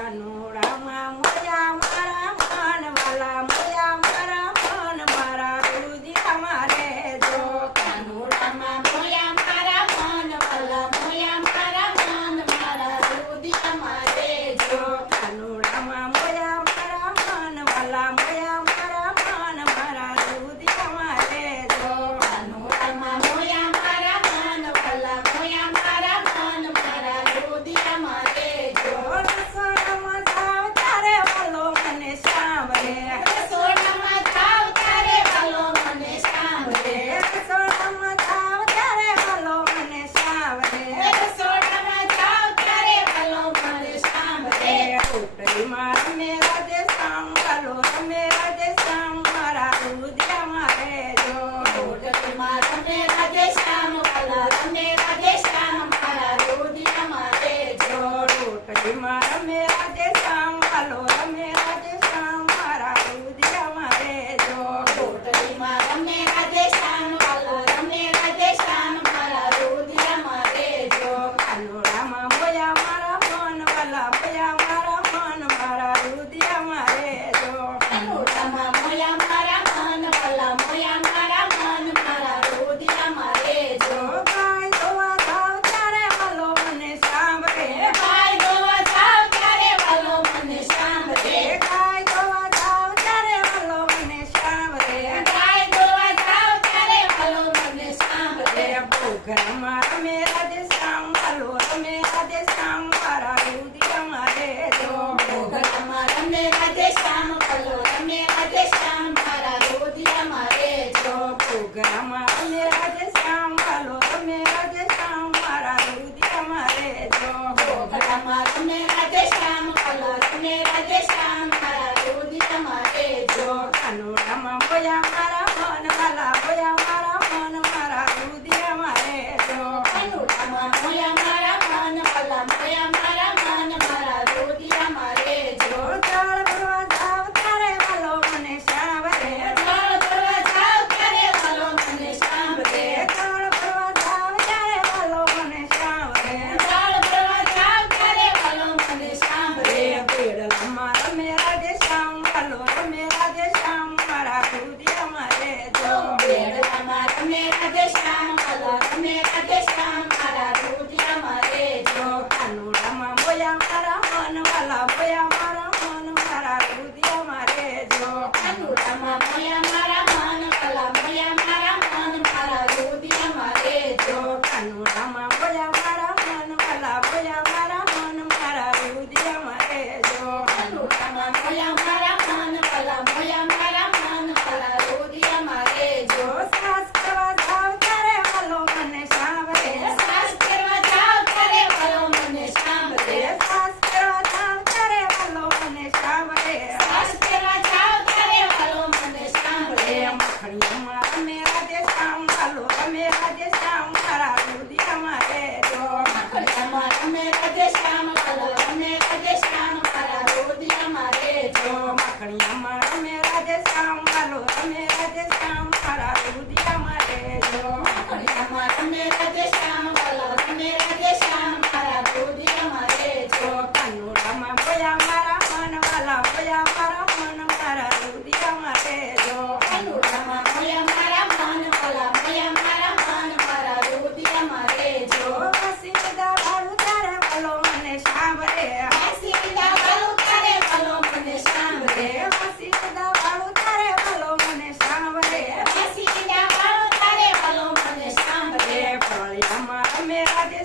કાનુડામાં મોયા મારા મન વાલા મોયા મારા મન મારા રુદિયામાં રહેજો. કાનુડામાં મોયા મારા મન વાલા મોયા મારા મન મારા રુદિયામાં રહેજો. કાનુડામાં મોયા મારા મન વાલા મોયા મારા મન મારા રુદિયામાં રહેજો. કાનુડામાં મોયા મારા મન વાલા મોયા મારા મન મારા રુદિયામાં રહેજો. રસોડામાં જાવ ત્યારે વાલો મને સાંભળે. રસોડામાં જાવ ત્યારે વાલો મને સાંભળે. રસોડામાં જાવ ત્યારે વાલો મને સાંભળે. રસોડામાં જાવ ત્યારે વાલો મને સાંભળે. કોટડીમાં રમે રાધે શ્યામ વાલો રમે રાધે શ્યામ મારા રુદિયામાં રહેજો. કોટડીમાં રમે રાધે શ્યામ વાલા રમે રાધે શ્યામ મારા રુદિયામાં રહેજો. કોટડીમાં રમે રાધે શ્યામ વાલો રમે રાધે શ્યામ મારા રુદિયામાં રહેજો. કોટડીમાં રમે રાધે શ્યામ વાલો રમે રાધે શ્યામ મારા રુદિયામાં રહેજો. કાનુડામાં મોયા મારા મન વાલા મોયા મારા મન મારા રુદિયામાં રહેજો. કાનુડામાં મોયા મારા મન વાલા મોયા મારા મન મારા રુદિયામાં રહેજો. ગાય ધોવા જાવ ત્યારે વાલો મને સાંભળે. ભાઈ દોવા જાવ ત્યારે વાલો મને સાંભળે. ગાય ધોવા જાવ ત્યારે વાલો મને સાંભળે. ગાય દોવા જાવ ત્યારે વાલો મને સાંભળે. ઘરમાં રમે રાધે શ્યામ વાલો રમે રાધે શ્યામ મારા રુદિયામાં રહેજો. ઘરમાં રમે રાધે શ્યામ વાલો રમે રાધે શ્યામ મારા રુદિયામાં રહેજો. ઘરમાં રમે રાધે શ્યામ વાલો રમે રાધે શ્યામ મારા રુદિયામાં રહેજો. ઘરમાં રમે રાધે શ્યામ વાલો રમે રાધે શ્યામ મારા રુદિયામાં રહેજો. કાનુડામાં મોયા મારા મન વાલા મોયા મારા મન મારા રુદિયામાં રહેજો. કાનુડામાં મોયા મારા મન વાલા મોયા મારા મન મારા રુદિયામાં રહેજો. જળ ભરવા જાવ ત્યારે વાલો મને સાંભળે. જળ ભરવા જાવ ત્યારે વાલો મને સાંભળે. જળ ભરવા જાવ ત્યારે વાલો મને સાંભળે. જળ ભરવા જાવ ત્યારે વાલો મને સાંભળે. બેડલામાં રમે રાધે શ્યામ વાલો રમે રાધે શ્યામ મારા રુદિયામાં રહેજો. બેડલામાં રમે રાધે શ્યામ વાલો રમે રાધે શ્યામ મારા રુદિયામાં રહેજો. કાનુડામાં મોયા મારા મન વાલા મોયા મારા મન મારા રુદિયામાં રહેજો. કાનુડામાં મોયા મારા મન વાલા મોયા મારા મન મારા રુદિયામાં રહેજો. કાનુડામાં મોયા મારા મન વાલા મોયા મારા મન મારા રુદિયામાં રહેજો. કાનુડામાં મોયા મારા મન વાલા મોયા મારા મન મારા રુદિયામાં રહેજો. સાસ કરવા જાવ ત્યારે વાલો મને સાંભળે. સાસ કરવા જાવ ત્યારે વાલો મને સાંભળે. સાસ કરવા જાવ ત્યારે વાલો મને સાંભળે. સાસ કરવા જાવ ત્યારે વાલો મને સાંભળે. મખણીમાં રમે રાધે શ્યામ વાલો રમે રાધે શ્યામ મારા રુદિયામાં રહેજો. મખણીમાં રમે રાધે શ્યામ વાલો રમે રાધે શ્યામ મારા રુદિયામાં રહેજો. મખણીયામાં રમે રાધે શ્યામ વાલો રમે રાધે શ્યામ મારા રુદિયામાં રહેજો. મખણીયામાં રમે રાધે શ્યામ વાલો રમે રાધે શ્યામ મારા રુદિયામાં રહેજો. કાનુડામાં મોયા મારા મન વાલા મોયા મારા મન મારા રુદિયામાં રહેજો. કાનુડામાં મોયા મારા મન વાલા મોયા મારા મન મારા રુદિયામાં રહેજો. હસી બધા વાળું ત્યારે વાલો મને સાંભળે. હસી વિદા વાલું ત્યારે વાલો મને સાંભળે. હસી બધા વાળું ત્યારે વાલો મને સાંભળે. હસી વિદા વાલું ત્યારે વાલો મને સાંભળે. ફળિયામાં રમે રાધે